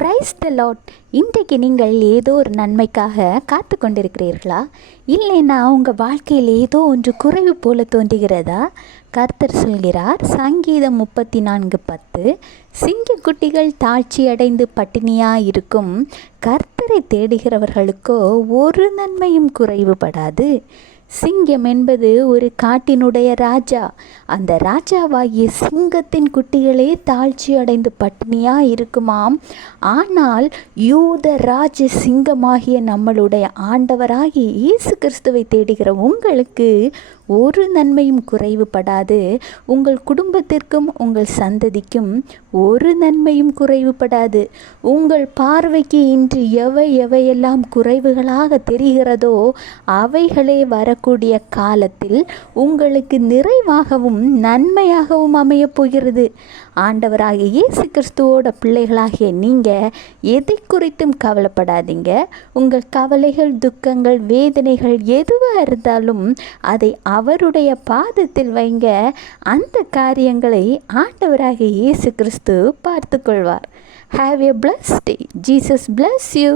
Praise the Lord. இன்றைக்கு நீங்கள் ஏதோ ஒரு நன்மைக்காக காத்து கொண்டிருக்கிறீர்களா? இல்லைன்னா உங்கள் வாழ்க்கையில் ஏதோ ஒன்று குறைவு போல தோன்றுகிறதா? கர்த்தர் சொல்கிறார், சங்கீதம் 34:10, சிங்கக்குட்டிகள் தாழ்ச்சி அடைந்து பட்டினியாயிருக்கும், கர்த்தரை தேடுகிறவர்களுக்கோ ஒரு நன்மையும் குறைவுபடாது. சிங்கம் என்பது ஒரு காட்டினுடைய ராஜா. அந்த ராஜாவாகிய சிங்கத்தின் குட்டிகளே தாழ்ச்சி அடைந்து பட்டினியாக இருக்குமாம். ஆனால் யூத ராஜ சிங்கமாகிய நம்மளுடைய ஆண்டவராகிய இயேசு கிறிஸ்துவை தேடுகிற உங்களுக்கு ஒரு நன்மையும் குறைவுபடாது. உங்கள் குடும்பத்திற்கும் உங்கள் சந்ததிக்கும் ஒரு நன்மையும் குறைவுபடாது. உங்கள் பார்வைக்கு இன்று எவையெல்லாம் குறைவுகளாக தெரிகிறதோ அவைகளே வரக்கூடிய காலத்தில் உங்களுக்கு நிறைவாகவும் நன்மையாகவும் அமையப் போகிறது. ஆண்டவராகிய இயேசு கிறிஸ்துவோட பிள்ளைகளாகிய நீங்கள் எதை குறித்தும் கவலைப்படாதீங்க. உங்கள் கவலைகள், துக்கங்கள், வேதனைகள் எதுவாக இருந்தாலும் அதை அவருடைய பாதத்தில் வைங்க. அந்த காரியங்களை ஆண்டவராகிய இயேசு கிறிஸ்து பார்த்து கொள்வார். Have a blessed day. Jesus bless you.